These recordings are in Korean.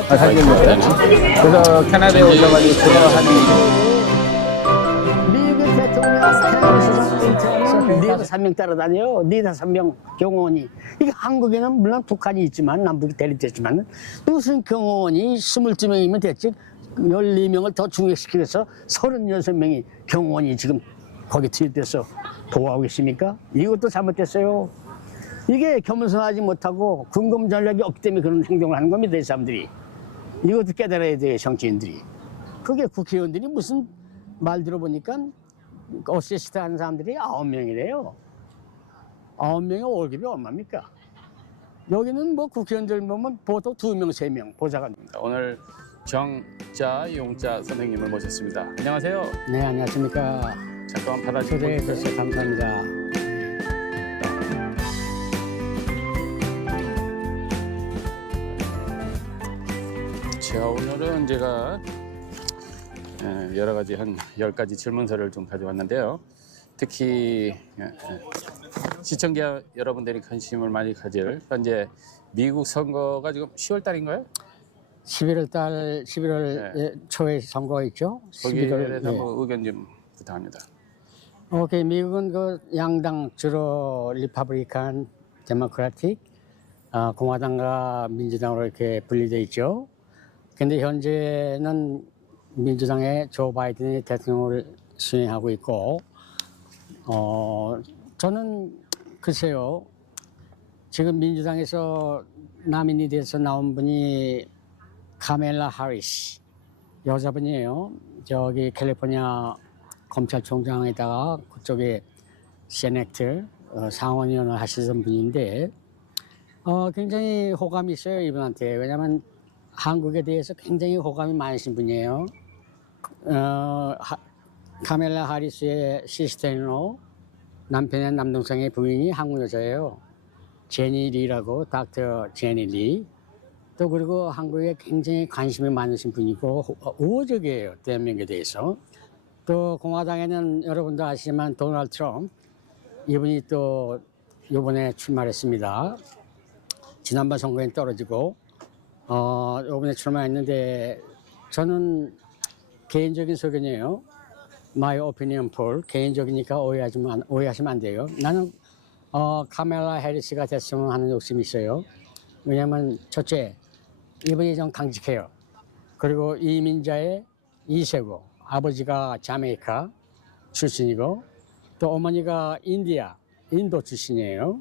살겠는데. 그래서 캐나다에 오셔가지고 그거 미국의 대통령 네다섯 명 따라다녀요. 네 다섯 명 경호원이. 이게 한국에는 물론 북한이 있지만 남북이 대립됐지만 무슨 경호원이 22명이면 됐지 14명을 더 중액시켜서 36명이 경호원이 지금 거기 투입돼서 보호하고 계십니까? 이것도 잘못됐어요. 이게 겸손하지 못하고 군검 전략이 없기 때문에 그런 행동을 하는 겁니다, 이 사람들이. 이것도 깨달아야 돼요, 정치인들이. 그게 국회의원들이 무슨 말 들어보니까 어시스트 하는 사람들이 9명이래요. 9명의 월급이 얼마입니까? 여기는 뭐 국회의원들 보면 보통 2명, 3명 보좌관. 오늘 정자 용자 선생님을 모셨습니다. 안녕하세요. 네, 안녕하십니까. 잠깐 받아주시고 초대해 주셔서 감사합니다. 자, 오늘은 제가 여러 가지 한 10가지 질문서를 좀 가져왔는데요. 특히 시청자 여러분들이 관심을 많이 가질 현재 미국 선거가 지금 10월 달인가요? 11월 초에 선거가 있죠. 거기에 11월, 대해서 뭐 의견 좀 부탁합니다. 오케이, 미국은 그 양당 주로 리퍼블리칸, 데모크라틱, 공화당과 민주당으로 이렇게 분리돼 있죠. 근데 현재는 민주당의 조 바이든이 대통령을 수행하고 있고, 저는 글쎄요, 지금 민주당에서 나민이 돼서 나온 분이 카멜라 하리스 여자분이에요. 저기 캘리포니아 검찰총장에다가 그쪽에 세넥트 상원의원을 하시던 분인데 굉장히 호감이 있어요, 이분한테. 왜냐하면 한국에 대해서 굉장히 호감이 많으신 분이에요. 카멜라 하리스의 시스터인로, 남편의 남동생의 부인이 한국 여자예요. 제니 리라고, 닥터 제니 리. 또 그리고 한국에 굉장히 관심이 많으신 분이고 우호적이에요, 대한민국에 대해서. 또 공화당에는 여러분도 아시지만 도널드 트럼프, 이분이 또 이번에 출마했습니다. 지난번 선거엔 떨어지고 이번에 출마했는데, 저는 개인적인 소견이에요. My opinion poll, 개인적이니까 오해하시면 안 돼요. 나는 카멜라 해리스가 됐으면 하는 욕심이 있어요. 왜냐하면 첫째, 이분이 좀 강직해요. 그리고 이민자의 2세고, 아버지가 자메이카 출신이고, 또 어머니가 인도 출신이에요.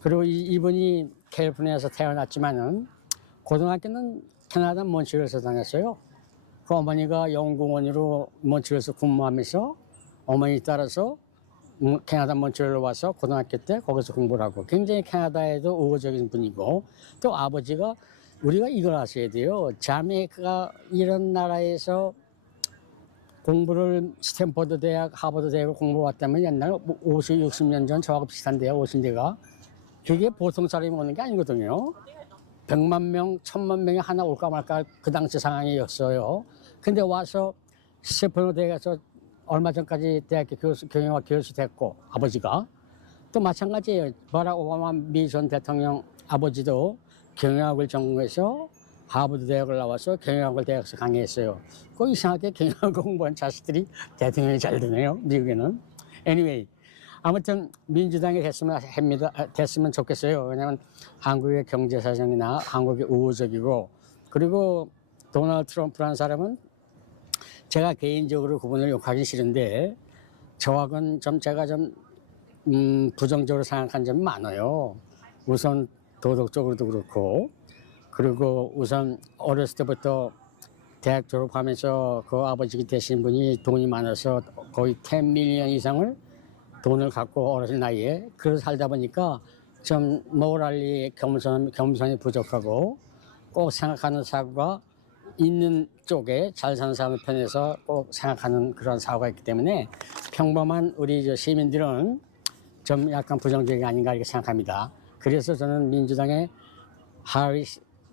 그리고 이분이 캘리포니아에서 태어났지만은 고등학교는 캐나다 몬트리올에서 다녔어요. 그 어머니가 연구원으로 몬트리올에서 근무하면서 어머니 따라서 캐나다 몬트리올로 와서 고등학교 때 거기서 공부를 하고, 굉장히 캐나다에도 우호적인 분이고, 또 아버지가, 우리가 이걸 아셔야 돼요. 자메이카가 이런 나라에서 공부를 스탠퍼드 대학, 하버드 대학을 공부 왔다면 옛날 50, 60년 전 저하고 비슷한데요, 오신 데가. 그게 보통 사람이 오는 게 아니거든요. 100만 명, 1000만 명이 하나 올까 말까 그 당시 상황이었어요. 근데 와서 스탠퍼드 대학에서 얼마 전까지 대학교 경영학 교수 됐고, 아버지가. 또 마찬가지예요. 바락 오바마 미 전 대통령 아버지도 경영학을 전공해서 하버드 대학을 나와서 경영학을 대학에서 강의했어요. 그 이상하게 경영학 공부한 자식들이 대통령이 잘 되네요, 미국에는. Anyway, 아무튼 민주당이 됐으면 좋겠어요. 왜냐하면 한국의 경제 사정이나 한국이 우호적이고, 그리고 도널드 트럼프라는 사람은 제가 개인적으로 그분을 욕하기 싫은데 저하고는 제가 부정적으로 생각한 점이 많아요. 우선 도덕적으로도 그렇고, 그리고 우선 어렸을 때부터 대학 졸업하면서 그 아버지 되신 분이 돈이 많아서 거의 10 밀리언 이상을 돈을 갖고 어렸을 나이에 그걸 살다 보니까 좀 모랄리 겸손이 부족하고, 꼭 생각하는 사고가 있는 쪽에 잘 사는 사람의 편에서 꼭 생각하는 그런 사고가 있기 때문에 평범한 우리 시민들은 좀 약간 부정적이 아닌가 이렇게 생각합니다. 그래서 저는 민주당의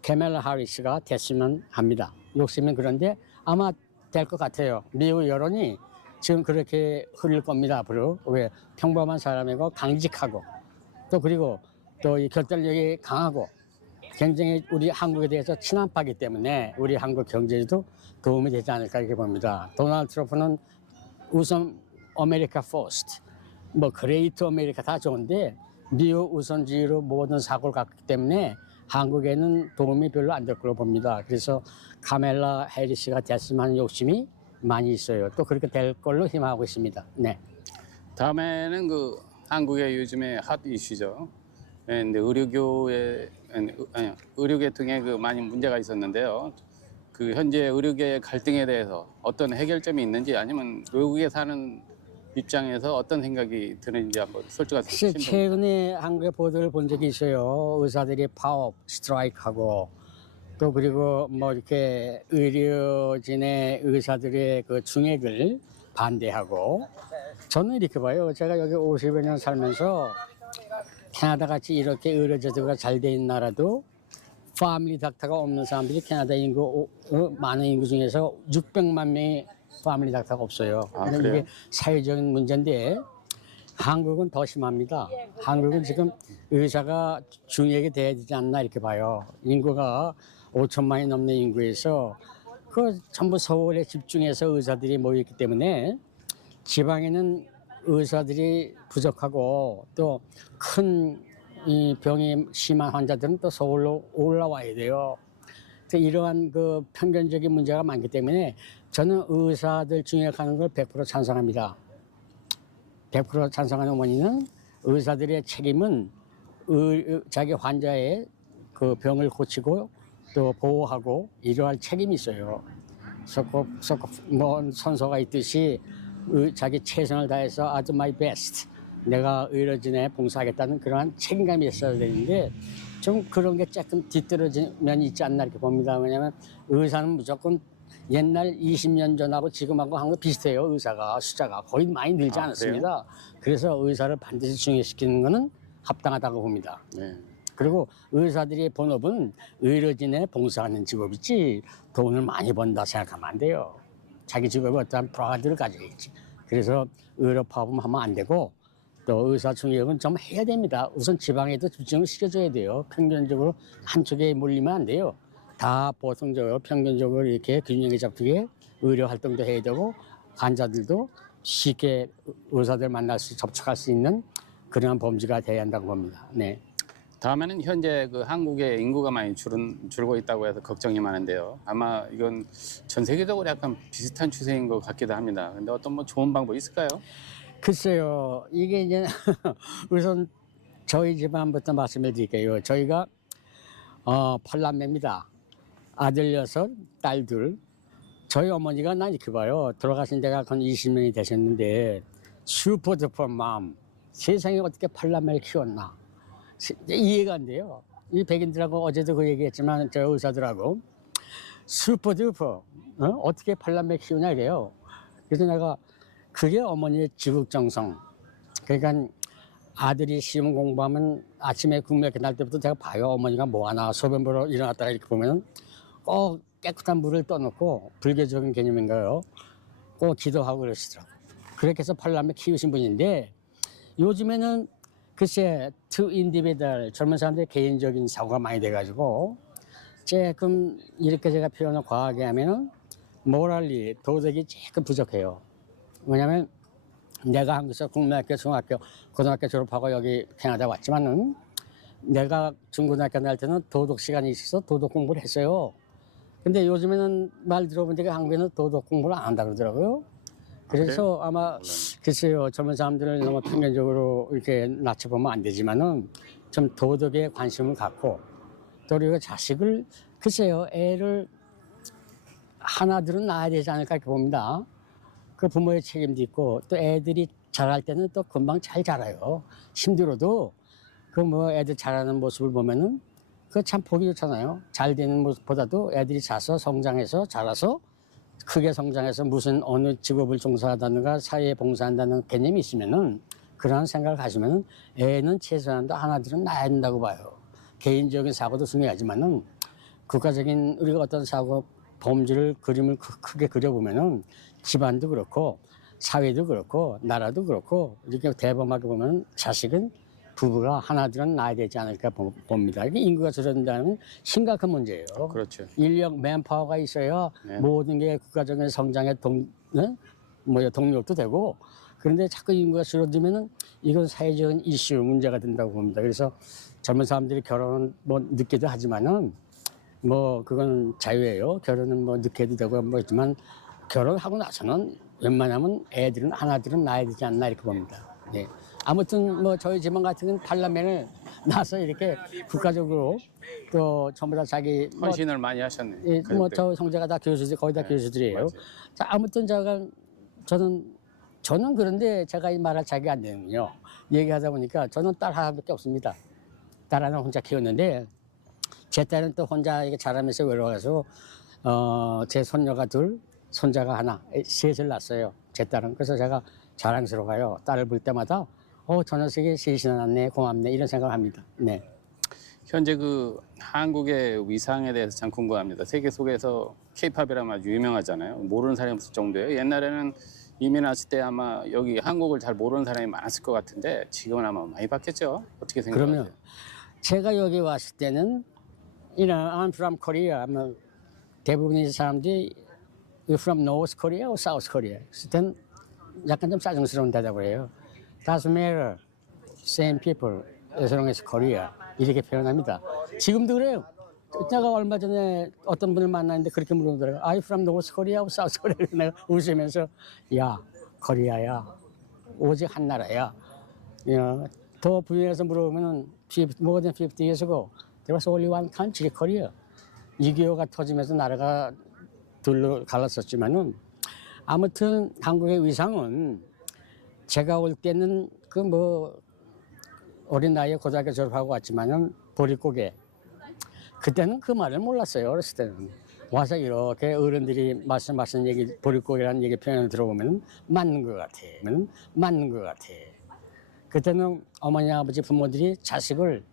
카멜라 하리스가 됐으면 합니다. 욕심은 그런데 아마 될 것 같아요. 미국 여론이 지금 그렇게 흐를 겁니다, 앞으로. 왜? 평범한 사람이고 강직하고, 또 그리고 또 이 결단력이 강하고, 굉장히 우리 한국에 대해서 친한파기 때문에 우리 한국 경제에도 도움이 되지 않을까 이렇게 봅니다. 도널드 트럼프는 우선 아메리카 퍼스트, 뭐 그레이트 아메리카 다 좋은데 미국 우선주의로 모든 사고를 갔기 때문에 한국에는 도움이 별로 안 될 걸로 봅니다. 그래서 카멜라 해리스가 됐으면 하는 욕심이 많이 있어요. 또 그렇게 될 걸로 희망하고 있습니다. 네. 다음에는 그 한국의 요즘의 핫 이슈죠. 예, 근데 의료계통에 그 많이 문제가 있었는데요. 그 현재 의료계 갈등에 대해서 어떤 해결점이 있는지 아니면 외국에 사는 입장에서 어떤 생각이 드는지 한번 솔직한 글쎄, 신분. 최근에 한국의 보도를 본 적이 있어요. 의사들이 파업, 스트라이크하고 또 그리고 뭐 이렇게 의료진의 의사들의 그 중액을 반대하고 저는 이렇게 봐요. 제가 여기 50여 년 살면서 캐나다 같이 이렇게 의료제도가 잘 돼 있는 나라도 패밀리 닥터가 없는 사람들이 캐나다 인구 많은 인구 중에서 600만 명이 패밀리 닥터가 없어요. 아, 그러니까 그래요? 이게 사회적인 문제인데 한국은 더 심합니다. 한국은 지금 의사가 중요하게 돼야 되지 않나 이렇게 봐요. 인구가 5천만이 넘는 인구에서 그 전부 서울에 집중해서 의사들이 모였기 때문에 지방에는 의사들이 부족하고 또 큰 이 병이 심한 환자들은 또 서울로 올라와야 돼요. 그래서 이러한 그 편견적인 문제가 많기 때문에 저는 의사들 중역하는 걸 100% 찬성합니다. 100% 찬성하는 원인은 의사들의 책임은 자기 환자의 그 병을 고치고 또 보호하고 이러할 책임이 있어요. 뭐 선서가 있듯이 자기 최선을 다해서 I do my best. 내가 의료진에 봉사하겠다는 그러한 책임감이 있어야 되는데 좀 그런 게 조금 뒤떨어진 면이 있지 않나 이렇게 봅니다. 왜냐하면 의사는 무조건 옛날 20년 전하고 지금하고 한 거 비슷해요. 의사가 숫자가 거의 많이 늘지 않았습니다. 그래서 의사를 반드시 중요시키는 것은 합당하다고 봅니다. 네. 그리고 의사들의 본업은 의료진에 봉사하는 직업이지 돈을 많이 번다 생각하면 안 돼요. 자기 직업이 어떠한 프라이드를 가지고 있지. 그래서 의료 파업하면 안 되고 또 의사 중역은 좀 해야 됩니다. 우선 지방에도 집중을 시켜줘야 돼요. 편견적으로 한쪽에 몰리면 안 돼요. 다 보통적으로 평균적으로 이렇게 균형이 잡히게 의료 활동도 해야 되고 환자들도 쉽게 의사들 만날 수 접촉할 수 있는 그런 범주가 돼야 한다고 봅니다. 네. 다음에는 현재 그 한국의 인구가 많이 줄고 있다고 해서 걱정이 많은데요. 아마 이건 전 세계적으로 약간 비슷한 추세인 것 같기도 합니다. 근데 어떤 뭐 좋은 방법이 있을까요? 글쎄요, 이게 이제 우선 저희 집안부터 말씀을 드릴게요. 저희가 8남매입니다. 아들 6, 딸 2. 저희 어머니가 난 이렇게 봐요. 돌아가신 데가 한 20년이 되셨는데 슈퍼 두퍼 맘. 세상에 어떻게 8남매를 키웠나. 이해가 안 돼요. 이 백인들하고 어제도 그 얘기했지만 저 의사들하고 슈퍼 두퍼 어떻게 8남매 키우냐 이래요. 그래서 내가 그게 어머니의 지극정성. 그러니까 아들이 시험 공부하면 아침에 국물 이렇게 날 때부터 제가 봐요. 어머니가 뭐 하나 소변 보러 일어났다가 이렇게 보면 꼭 깨끗한 물을 떠놓고 불교적인 개념인가요? 꼭 기도하고 그러시더라고요. 그렇게 해서 8남매 키우신 분인데 요즘에는 글쎄 to individual 젊은 사람들의 개인적인 사고가 많이 돼가지고 조금 이렇게 제가 표현을 과하게 하면은 모랄리 도덕이 조금 부족해요. 왜냐하면 내가 한국에서 국민학교, 중학교, 고등학교 졸업하고 여기 캐나다 왔지만은 내가 중고등학교 다닐 때는 도덕 시간이 있어서 도덕 공부를 했어요. 근데 요즘에는 말 들어보니까 한국에는 도덕 공부를 안 한다 그러더라고요. 그래서 아마 글쎄요 젊은 사람들을 너무 편견적으로 이렇게 낮춰보면 안 되지만은 좀 도덕에 관심을 갖고 또 그리고 자식을 글쎄요 애를 하나들은 낳아야 되지 않을까 이렇게 봅니다. 그 부모의 책임도 있고 또 애들이 자랄 때는 또 금방 잘 자라요. 힘들어도 그 뭐 애들 자라는 모습을 보면은 그 참 보기 좋잖아요. 잘 되는 모습보다도 애들이 자서 성장해서 자라서 크게 성장해서 무슨 어느 직업을 종사하다든가 사회에 봉사한다는 개념이 있으면은 그러한 생각을 가지면은 애는 최소한도 하나들은 낳아야 된다고 봐요. 개인적인 사고도 중요하지만은 국가적인 우리가 어떤 사고 범주를 그림을 크게 그려보면은 집안도 그렇고 사회도 그렇고 나라도 그렇고 이렇게 대범하게 보면 자식은 부부가 하나둘은 낳아야 되지 않을까 봅니다. 이게 인구가 줄어든다는 심각한 문제예요. 그렇죠. 인력, 맨파워가 있어야 네. 모든 게 국가적인 성장의 동력도 되고, 그런데 자꾸 인구가 줄어들면은 이건 사회적인 이슈 문제가 된다고 봅니다. 그래서 젊은 사람들이 결혼은 뭐 늦게도 하지만은 뭐 그건 자유예요. 결혼은 뭐 늦게도 되고 뭐 있지만 결혼하고 나서는 웬만하면 애들은 하나들은 낳아야 되지 않나 이렇게 봅니다. 네. 아무튼 뭐 저희 지방 같은 경우는 팔라멘을 나서 이렇게 국가적으로 또 전부 다 자기 뭐 헌신을 많이 하셨네. 예, 가족들. 뭐저 형제가 다 교수들 거의 다 네, 교수들이에요. 맞아요. 자, 아무튼 저는 그런데 제가 이 말할 자격이 안 되는군요. 얘기하다 보니까 저는 딸 하나밖에 없습니다. 딸 하나 혼자 키웠는데 제 딸은 또 혼자 이게 자라면서 외로워서 제 손녀가 둘, 손자가 하나, 셋을 낳았어요. 제 딸은. 그래서 제가 자랑스러워요. 딸을 볼 때마다 저 녀석이 셋이나 낳네, 고맙네 이런 생각을 합니다. 네. 현재 그 한국의 위상에 대해서 참 궁금합니다. 세계 속에서 K-팝이라면 아주 유명하잖아요. 모르는 사람이 없을 정도예요. 옛날에는 이민 왔을 때 아마 여기 한국을 잘 모르는 사람이 많았을 것 같은데 지금은 아마 많이 바뀌었죠. 어떻게 생각하세요? 그러면 제가 여기 왔을 때는 I'm from Korea. 대부분의 사람들이 You're from North Korea or South Korea? 그랬을 땐 약간 좀 짜증스러운 대답을 해요. Doesn't matter. Same people as long as Korea. 이렇게 표현합니다. 지금도 그래요. 제가 얼마 전에 어떤 분을 만났는데 그렇게 물어보더라고요. Are you from North Korea or South Korea? 내가 웃으면서 야, 코리아야. 오직 한 나라야. 더 부연해서 물어보면 more than 50 years ago, there was only one country, Korea. 6.25가 터지면서 나라가 둘로 갈랐었지만은 아무튼 한국의 위상은 제가 올 때는 어린 나이에 고등학교 졸업하고 왔지만은 보릿고개. 그때는 그 말을 몰랐어요. 어렸을 때는. 와서 이렇게 어른들이 말씀하신 얘기, 보릿고개라는 얘기 표현을 들어보면 맞는 것 같아. 그때는 어머니, 아버지, 부모들이 자식을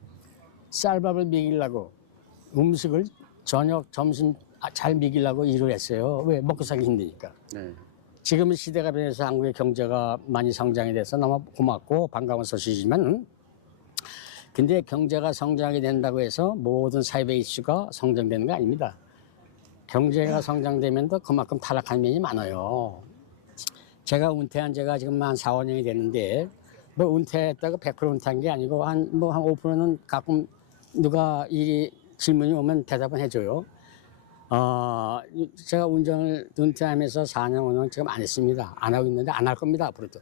쌀밥을 먹이려고 음식을 저녁, 점심 잘 먹이려고 일을 했어요. 왜? 먹고 살기 힘드니까. 네. 지금은 시대가 변해서 한국의 경제가 많이 성장이 돼서 너무 고맙고 반가운 소식이지만 근데 경제가 성장이 된다고 해서 모든 사회 이슈가 성장되는 거 아닙니다. 경제가 성장되면 또 그만큼 타락한 면이 많아요. 제가 은퇴한 지가 지금 한 4, 5년이 됐는데 뭐 은퇴했다고 100% 은퇴한 게 아니고 한 5%는 가끔 누가 이 질문이 오면 대답은 해줘요. 제가 운전을 은퇴하면서 4년, 5년 지금 안 했습니다. 안 하고 있는데 안 할 겁니다, 앞으로도.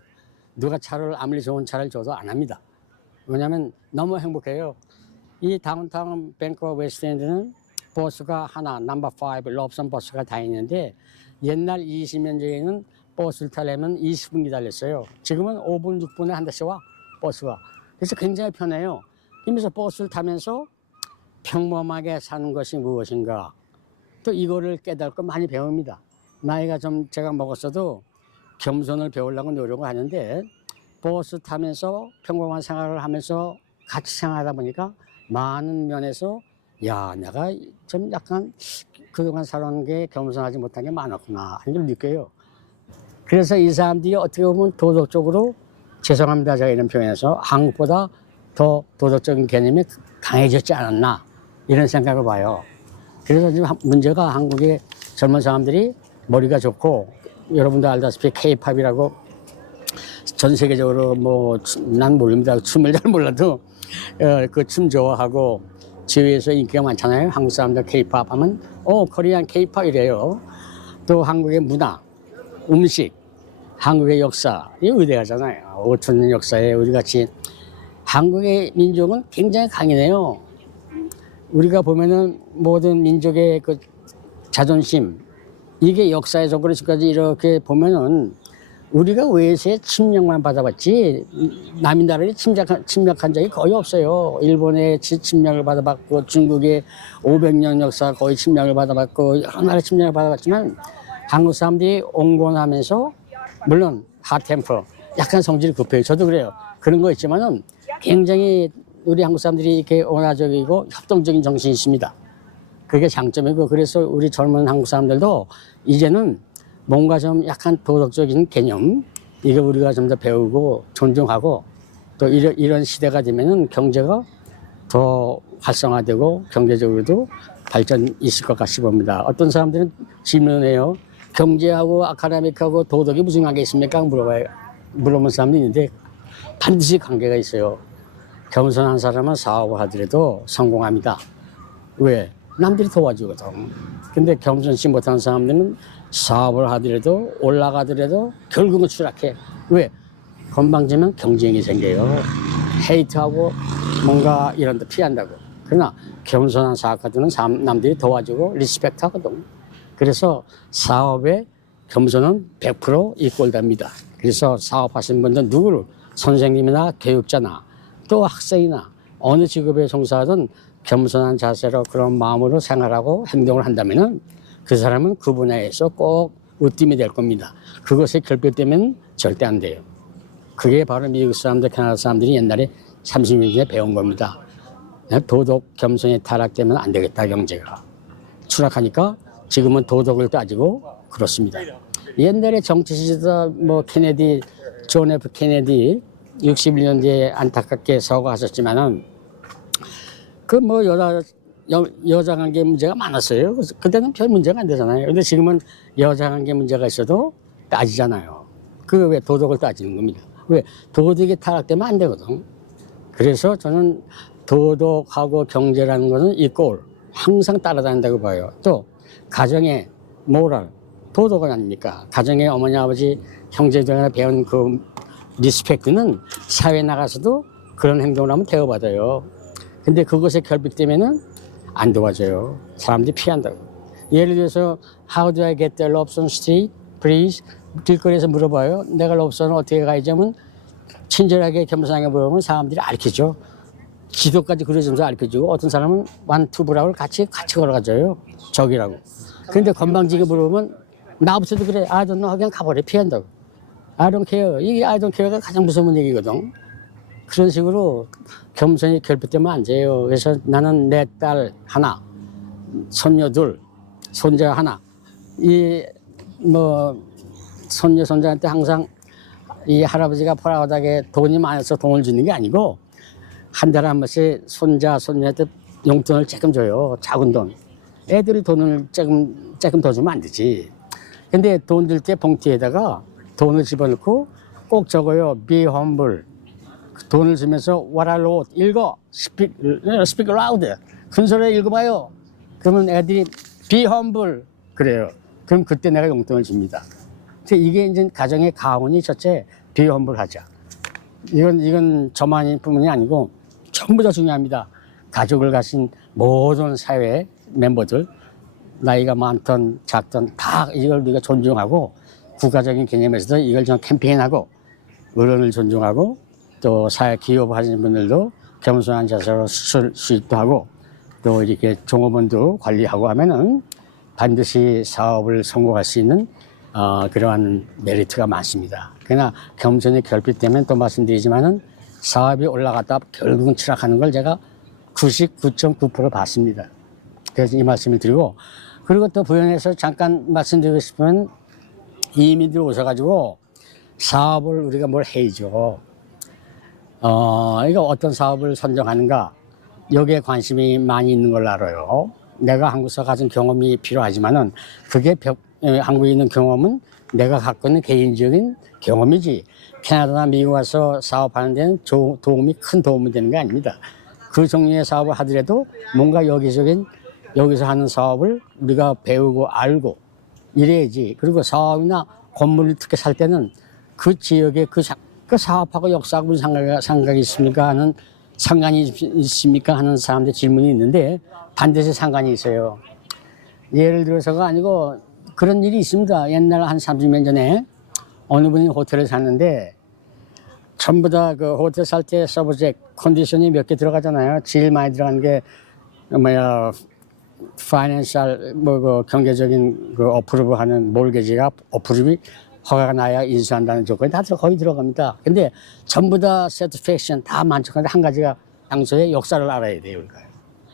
누가 차를 아무리 좋은 차를 줘도 안 합니다. 왜냐하면 너무 행복해요. 이 다운타운 밴쿠버 웨스트엔드는 버스가 하나, 넘버 5, 럽선 버스가 다 있는데 옛날 20년 전에는 버스를 타려면 20분 기다렸어요. 지금은 5분, 6분에 한 대씩 와, 버스가. 그래서 굉장히 편해요. 이면서 버스를 타면서 평범하게 사는 것이 무엇인가. 또 이거를 깨닫고 많이 배웁니다. 나이가 좀 제가 먹었어도 겸손을 배우려고 노력을 하는데 버스 타면서 평범한 생활을 하면서 같이 생활하다 보니까 많은 면에서 야, 내가 좀 약간 그동안 살아온 게 겸손하지 못한 게 많았구나 하는 걸 느껴요. 그래서 이 사람들이 어떻게 보면 도덕적으로 죄송합니다. 제가 이런 표현에서 한국보다 더 도덕적인 개념이 강해졌지 않았나 이런 생각을 봐요. 그래서 지금 문제가 한국의 젊은 사람들이 머리가 좋고 여러분도 알다시피 K-팝이라고 전 세계적으로 난 모릅니다. 춤을 잘 몰라도 그 춤 좋아하고 지휘에서 인기가 많잖아요. 한국 사람들 K-팝 하면 코리안 K-팝 이래요. 또 한국의 문화, 음식, 한국의 역사 이 위대하잖아요. 5,000년 역사에 우리 같이 한국의 민족은 굉장히 강이네요. 우리가 보면은 모든 민족의 그 자존심 이게 역사적으로 지금까지 이렇게 보면은 우리가 외세의 침략만 받아봤지 남의 나라를 침략한 적이 거의 없어요. 일본의 침략을 받아봤고 중국의 500년 역사 거의 침략을 받아봤고 여러 나라 침략을 받아봤지만 한국 사람들이 온건하면서 물론 핫템퍼 약간 성질이 급해요. 저도 그래요. 그런 거 있지만은 굉장히 우리 한국 사람들이 이렇게 온화적이고 협동적인 정신이 있습니다. 그게 장점이고 그래서 우리 젊은 한국 사람들도 이제는 뭔가 좀 약간 도덕적인 개념 이거 우리가 좀 더 배우고 존중하고 또 이런 시대가 되면은 경제가 더 활성화되고 경제적으로도 발전 있을 것 같이 봅니다. 어떤 사람들은 질문을 해요. 경제하고 아카데믹하고 도덕이 무슨 관계 있습니까? 물어보는 사람도 있는데 반드시 관계가 있어요. 겸손한 사람은 사업을 하더라도 성공합니다. 왜? 남들이 도와주거든. 근데 겸손치 못한 사람들은 사업을 하더라도 올라가더라도 결국은 추락해. 왜? 건방지면 경쟁이 생겨요. 헤이트하고 뭔가 이런 데 피한다고. 그러나 겸손한 사업가들은 남들이 도와주고 리스펙트 하거든. 그래서 사업에 겸손은 100% 이꼴답니다. 그래서 사업하시는 분들 누구를 선생님이나 교육자나 또 학생이나 어느 직업에 종사하든 겸손한 자세로 그런 마음으로 생활하고 행동을 한다면은 그 사람은 그 분야에서 꼭 으뜸이 될 겁니다. 그것에 결핍되면 절대 안 돼요. 그게 바로 미국 사람들, 캐나다 사람들이 옛날에 30년 전에 배운 겁니다. 도덕, 겸손이 타락되면 안 되겠다, 경제가. 추락하니까 지금은 도덕을 따지고 그렇습니다. 옛날에 정치 시절 뭐 케네디, 존 F 케네디 61년대에 안타깝게 서거하셨지만은 그 뭐 여자 관계 문제가 많았어요. 그때는 별 문제가 안 되잖아요. 근데 지금은 여자 관계 문제가 있어도 따지잖아요. 그 왜 도덕을 따지는 겁니다. 왜? 도덕이 타락되면 안 되거든. 그래서 저는 도덕하고 경제라는 것은 이꼴 항상 따라다닌다고 봐요. 또 가정의 모랄, 도덕은 아닙니까? 가정의 어머니, 아버지, 형제들한테 배운 그 리스펙트는 사회에 나가서도 그런 행동을 하면 대우받아요. 근데 그것에 결핍되면은 안 도와줘요. 사람들이 피한다고. 예를 들어서 How do I get the Lobson Street, please? 길거리에서 물어봐요. 내가 롭선을 어떻게 가야지 하면 친절하게 겸손하게 물어보면 사람들이 알려줘. 지도까지 그려주면서 알려주고 어떤 사람은 완투브라고 같이 걸어가줘요. 저기라고. 근데 건방지게 물어보면 나부터도 그래. I don't know. 그냥 가버려. 피한다고. I don't care. 이게 I don't care가 가장 무서운 얘기거든. 그런 식으로 겸손히 결핍되면 안 돼요. 그래서 나는 내 딸 하나, 손녀 둘, 손자 하나. 손녀, 손자한테 항상 이 할아버지가 포라하다게 돈이 많아서 돈을 주는 게 아니고 한 달에 한 번씩 손자, 손녀한테 용돈을 조금 줘요. 작은 돈. 애들이 돈을 조금 더 주면 안 되지. 근데 돈 줄 때 봉투에다가 돈을 집어넣고 꼭 적어요. Be humble. 돈을 주면서 What I wrote. 읽어. Speak loud. 큰 소리에 읽어봐요. 그러면 애들이 Be humble. 그래요. 그럼 그때 내가 용돈을 줍니다. 이게 이제 가정의 가훈이 첫째 Be humble 하자. 이건 저만뿐만이 아니고 전부 다 중요합니다. 가족을 가진 모든 사회 멤버들 나이가 많든 작든 다 이걸 우리가 존중하고 국가적인 개념에서도 이걸 좀 캠페인하고 어른을 존중하고 또 사회 기업하시는 분들도 겸손한 자세로 수입도 하고 또 이렇게 종업원도 관리하고 하면은 반드시 사업을 성공할 수 있는 그러한 메리트가 많습니다. 그러나 겸손이 결핍되면 또 말씀드리지만은 사업이 올라갔다 결국은 추락하는 걸 제가 99.9% 봤습니다. 그래서 이 말씀을 드리고 그리고 또 부연해서 잠깐 말씀드리고 싶으면 이민들 오셔가지고 사업을 우리가 뭘 해야죠. 이거 어떤 사업을 선정하는가 여기에 관심이 많이 있는 걸로 알아요. 내가 한국에서 가진 경험이 필요하지만은 그게 한국에 있는 경험은 내가 갖고 있는 개인적인 경험이지 캐나다나 미국 와서 사업하는 데는 큰 도움이 되는 게 아닙니다. 그 종류의 사업을 하더라도 뭔가 여기서 하는 사업을 우리가 배우고 알고 이래야지. 그리고 사업이나 건물을 특히 살 때는 그 지역의 그 사업하고 역사하고 무슨 상관이 있습니까 하는 상관이 있습니까 하는 사람들 질문이 있는데 반드시 상관이 있어요. 예를 들어서가 아니고 그런 일이 있습니다. 옛날 한 30년 전에 어느 분이 호텔을 샀는데 전부 다 그 호텔 살 때 서브젝 컨디션이 몇 개 들어가잖아요. 제일 많이 들어가는 게 파이낸셜 그 경제적인 그 어프루브 하는 몰게지가 어프루브이 허가가 나야 인수한다는 조건이 다 거의 들어갑니다. 근데 전부 다 세티픽션 다 만족한데 한 가지가 장소의 역사를 알아야 돼요.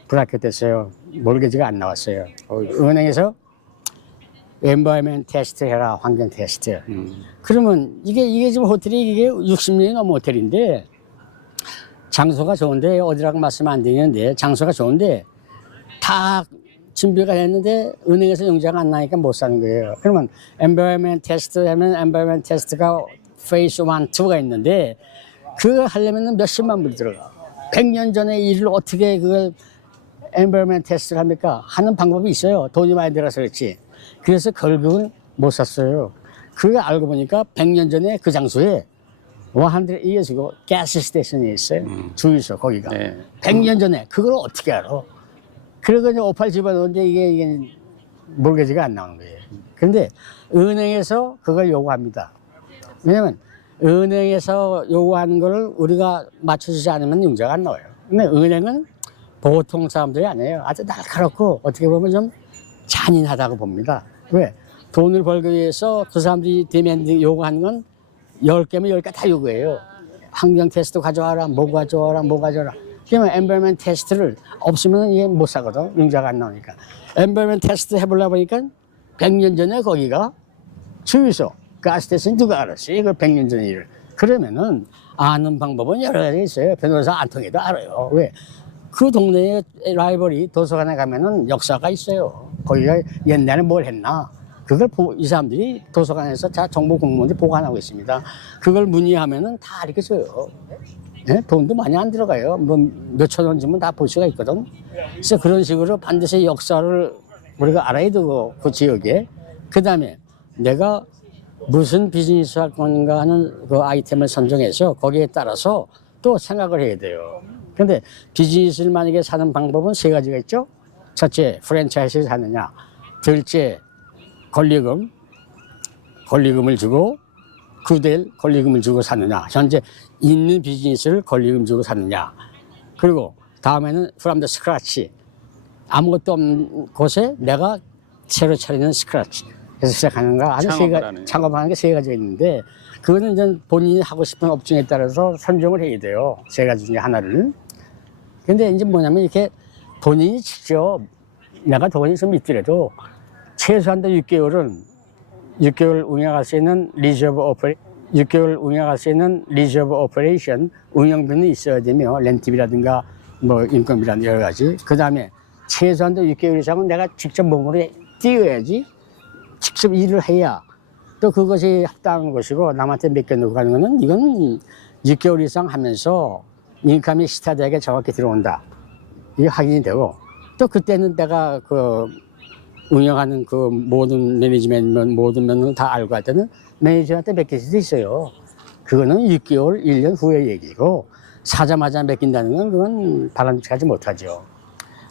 불합격됐어요. 몰게지가 안 나왔어요. 은행에서 엔바이먼트 테스트 해라. 환경 테스트. 그러면 이게 지금 호텔이 이게 60년이 넘은 호텔인데 장소가 좋은데 어디라고 말씀 안 드리는데 장소가 좋은데 다 준비가 됐는데 은행에서 용자가 안 나니까 못 사는 거예요. 그러면 environment 테스트 하면 environment 테스트가 phase 1, 2가 있는데 그거 하려면 몇십만 불이 들어가. 100년 전에 일을 어떻게 그걸 environment 테스트를 합니까? 하는 방법이 있어요. 돈이 많이 들어서 그렇지. 그래서 결국은 못 샀어요. 그거 알고 보니까 100년 전에 그 장소에 100 years ago 가스 스테이션이 있어요. 주유소 거기가. 네. 100년 전에 그걸 어떻게 알아? 그러고 이제 오팔 집어넣는데 이게 몰개지가 안 나오는 거예요. 그런데 은행에서 그걸 요구합니다. 왜냐면 은행에서 요구하는 걸 우리가 맞춰주지 않으면 융자가 안 나와요. 근데 은행은 보통 사람들이 아니에요. 아주 날카롭고 어떻게 보면 좀 잔인하다고 봅니다. 왜? 돈을 벌기 위해서 그 사람들이 디맨드 요구하는 건 10개면 10개 다 요구해요. 환경 테스트 가져와라, 뭐 가져와라, 뭐 가져와라. 그러면 environment 테스트를 없으면 이게 못 사거든. 융자가 안 나오니까. environment 테스트 해보려고 보니까 100년 전에 거기가 주유소, 가스테이션 누가 알았어요? 이걸 100년 전에 일을. 그러면은 아는 방법은 여러 가지 있어요. 변호사 안 통해도 알아요. 왜? 그 동네에 라이벌이 도서관에 가면은 역사가 있어요. 거기가 옛날에 뭘 했나. 그걸 이 사람들이 도서관에서 다 정보 공무원들이 보관하고 있습니다. 그걸 문의하면은 다 알려줘요. 네? 돈도 많이 안 들어가요. 뭐 몇천 원 주면 다 볼 수가 있거든. 그래서 그런 식으로 반드시 역사를 우리가 알아야 되고 그 지역에. 그 다음에 내가 무슨 비즈니스 할 건가 하는 그 아이템을 선정해서 거기에 따라서 또 생각을 해야 돼요. 그런데 비즈니스를 만약에 사는 방법은 세 가지가 있죠. 첫째, 프랜차이즈를 사느냐. 둘째, 권리금을 주고 그대로 권리금을 주고 사느냐. 현재 있는 비즈니스를 권리금 주고 사느냐. 그리고 다음에는 from the scratch. 아무것도 없는 곳에 내가 새로 차리는 스크래치. 그래서 시작하는가 하는 창업하는 게 세 가지가 있는데 그거는 이제 본인이 하고 싶은 업종에 따라서 선정을 해야 돼요. 세 가지 중에 하나를. 근데 이제 뭐냐면 이렇게 본인이 직접 내가 돈이 좀 있더라도 최소한 6개월 운영할 수 있는 리저브 오퍼레이션 운영비는 있어야 되며 렌트비라든가 뭐 인건비라든가 여러 가지. 그 다음에 최소한 6개월 이상은 내가 직접 몸으로 뛰어야지. 직접 일을 해야 또 그것이 합당한 것이고 남한테 맡겨놓고 가는 거는 이건 6개월 이상 하면서 인컴이 스타디하게 정확히 들어온다. 이게 확인이 되고 또 그때는 내가 그 운영하는 그 모든 매니지먼트 모든 면을 다 알고 할 때는 매니저한테 맡길 수도 있어요. 그거는 6개월, 1년 후의 얘기고 사자마자 맡긴다는 건 그건 바람직하지 못하죠.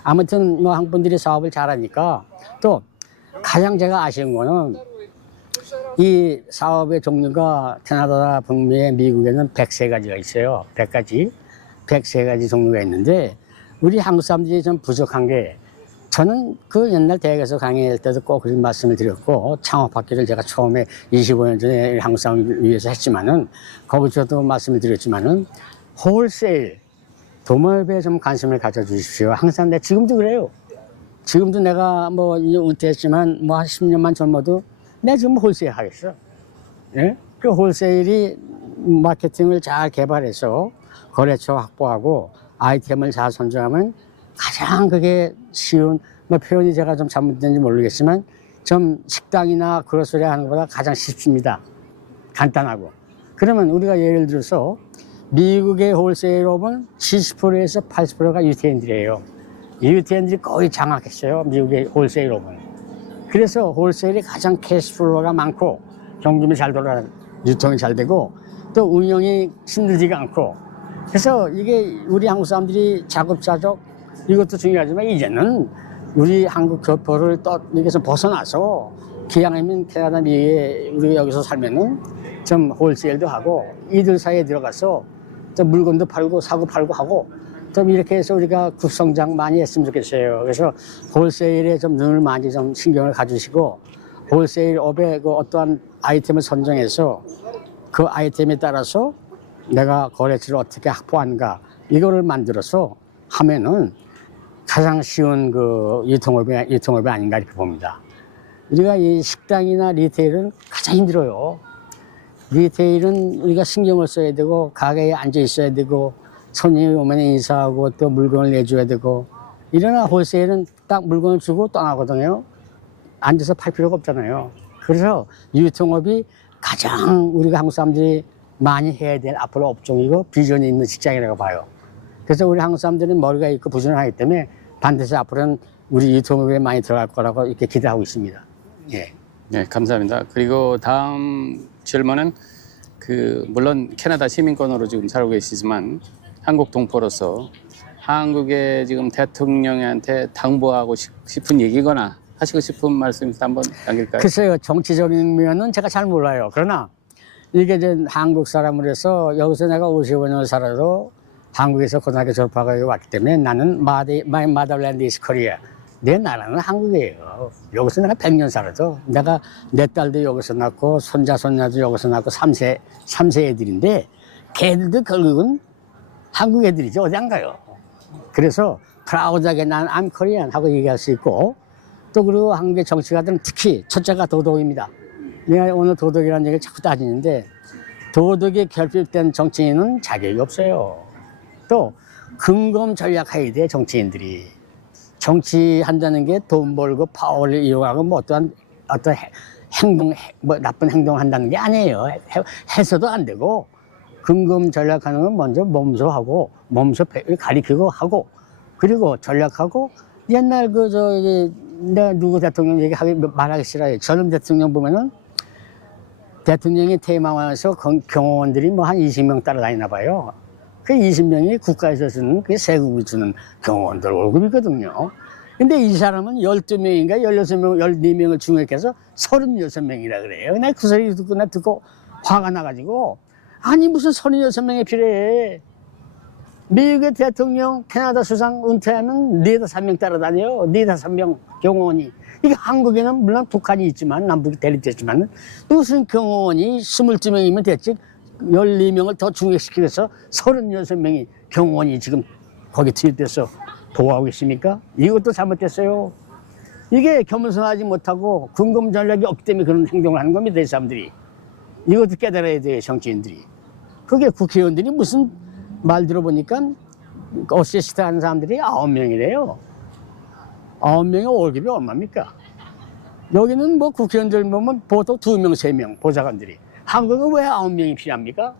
아무튼 뭐 한 분들이 사업을 잘하니까 또 가장 제가 아쉬운 거는 이 사업의 종류가 캐나다, 북미에, 미국에는 103가지가 있어요. 103가지 종류가 있는데 우리 한국 사람들이 좀 부족한 게 저는 그 옛날 대학에서 강의할 때도 꼭 그런 말씀을 드렸고 창업학기를 제가 처음에 25년 전에 한국 사람을 위해서 했지만은 거기서도 말씀을 드렸지만은 홀세일 도매업에 좀 관심을 가져주십시오. 항상 지금도 그래요. 지금도 내가 뭐 은퇴했지만 뭐 한 10년만 젊어도 내가 지금 홀세일 하겠어. 예? 그 홀세일이 마케팅을 잘 개발해서 거래처 확보하고 아이템을 잘 선정하면 가장 그게 쉬운, 뭐 표현이 제가 좀 잘못된지 모르겠지만 좀 식당이나 그로서리 하는 것보다 가장 쉽습니다. 간단하고. 그러면 우리가 예를 들어서 미국의 홀세일업은 70%에서 80%가 유태인들이에요. 유태인들이 거의 장악했어요. 미국의 홀세일업은. 그래서 홀세일이 가장 캐시플로우가 많고 경금이 잘 돌아가는, 유통이 잘 되고 또 운영이 힘들지가 않고 그래서 이게 우리 한국 사람들이 자급자족 이것도 중요하지만 이제는 우리 한국 교포를 여기서 벗어나서 기왕이면 캐나다 미국에 우리가 여기서 살면은 좀 홀세일도 하고 이들 사이에 들어가서 또 물건도 팔고 사고 팔고 하고 좀 이렇게 해서 우리가 급성장 많이 했으면 좋겠어요. 그래서 홀세일에 좀 눈을 많이 좀 신경을 가주시고 홀세일업에 그 어떠한 아이템을 선정해서 그 아이템에 따라서 내가 거래처를 어떻게 확보하는가 이거를 만들어서 하면은 가장 쉬운 그 유통업이 아닌가 이렇게 봅니다. 우리가 이 식당이나 리테일은 가장 힘들어요. 리테일은 우리가 신경을 써야 되고 가게에 앉아 있어야 되고 손님이 오면 인사하고 또 물건을 내줘야 되고 이러나 홀세일은 딱 물건을 주고 떠나거든요. 앉아서 팔 필요가 없잖아요. 그래서 유통업이 가장 우리가 한국 사람들이 많이 해야 될 앞으로 업종이고 비전이 있는 직장이라고 봐요. 그래서 우리 한국 사람들은 머리가 있고 부지런하기 때문에 반드시 앞으로는 우리 유통업에 많이 들어갈 거라고 이렇게 기대하고 있습니다. 예. 네, 감사합니다. 그리고 다음 질문은 물론 캐나다 시민권으로 지금 살고 계시지만 한국 동포로서 한국의 지금 대통령한테 당부하고 싶은 얘기거나 하시고 싶은 말씀 한번 남길까요? 글쎄요, 정치적인 면은 제가 잘 몰라요. 그러나 이게 이제 한국 사람으로서 여기서 내가 55년을 살아도 한국에서 고등학교 졸업하고 여기 왔기 때문에 나는 my motherland is Korea. 내 나라는 한국이에요. 여기서 내가 100년 살아도 내가 내 딸도 여기서 낳고 손자 손녀도 여기서 낳고 3세 애들인데 걔들도 결국은 한국 애들이죠. 어디 안 가요. 그래서 프라우드하게 난 I'm Korean 하고 얘기할 수 있고 또 그리고 한국의 정치가들은 특히 첫째가 도덕입니다. 내가 오늘 도덕이라는 얘기를 자꾸 따지는데 도덕에 결핍된 정치인은 자격이 없어요. 또 근검 전략해야 돼 정치인들이. 정치한다는 게 돈 벌고 파워를 이용하고 뭐 어떤 행동, 뭐 나쁜 행동을 한다는 게 아니에요. 해서도 안 되고 근검 전략하는 건 먼저 몸소 하고 몸소 가리키고 하고 그리고 전략하고 옛날 내가 누구 대통령 말하기 싫어요. 전임 대통령 보면은 대통령이 퇴임하면서 경호원들이 뭐 한 20명 따라다니나 봐요. 그 20명이 국가에서 주는 그 세금을 주는 경호원들 월급이거든요. 근데 이 사람은 12명인가 16명, 12명을 중역해서 36명이라 그래요. 나 그 소리 듣고 화가 나가지고 아니 무슨 36명이 필요해. 미국의 대통령, 캐나다 수상 은퇴하면 4-5명 따라다녀요. 4-5명 경호원이. 이게 한국에는 물론 북한이 있지만 남북이 대립됐지만 무슨 경호원이 22명이면 됐지 12명을 더 중역시키면서 36명이 경호원이 지금 거기 투입돼서 보호하고 있습니까? 이것도 잘못됐어요. 이게 겸손하지 못하고 근검 전략이 없기 때문에 그런 행동을 하는 겁니다. 이 사람들이. 이것도 깨달아야 돼요. 정치인들이. 그게 국회의원들이 무슨 말 들어보니까 어시스트 하는 사람들이 9명이래요. 9명의 월급이 얼마입니까? 여기는 뭐 국회의원들 보면 보통 2명, 3명 보좌관들이. 한국은 왜 9명이 필요합니까?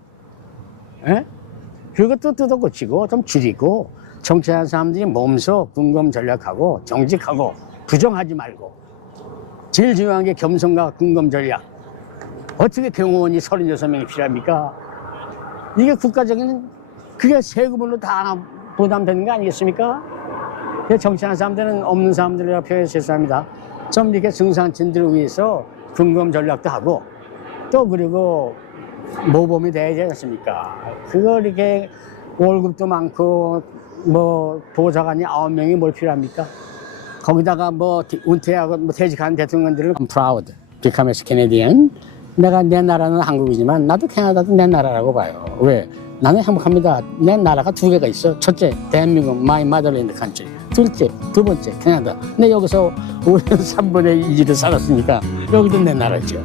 에? 그것도 뜯어고치고 좀 줄이고 정치하는 사람들이 몸소 근검 전략하고 정직하고 부정하지 말고 제일 중요한 게 겸손과 근검 전략. 어떻게 경호원이 36명이 필요합니까? 이게 국가적인 그게 세금으로 다 부담되는 거 아니겠습니까? 정치하는 사람들은 없는 사람들이라 표현해서 죄송합니다. 좀 이렇게 중산층들을 위해서 근검 전략도 하고 또 그리고 모범이 돼야 되지 않습니까? 그걸 이렇게 월급도 많고 뭐 보좌관이 9명이 뭘 필요합니까? 거기다가 뭐 은퇴하고 뭐 퇴직한 대통령들을 I'm proud, become a Canadian. 내가 내 나라는 한국이지만 나도 캐나다도 내 나라라고 봐요. 왜? 나는 행복합니다. 내 나라가 2개가 있어. 첫째, 대한민국, my motherland country. 둘째, 두 번째, 캐나다. 내 여기서 5년 3분의 1을 살았으니까 여기도 내 나라죠.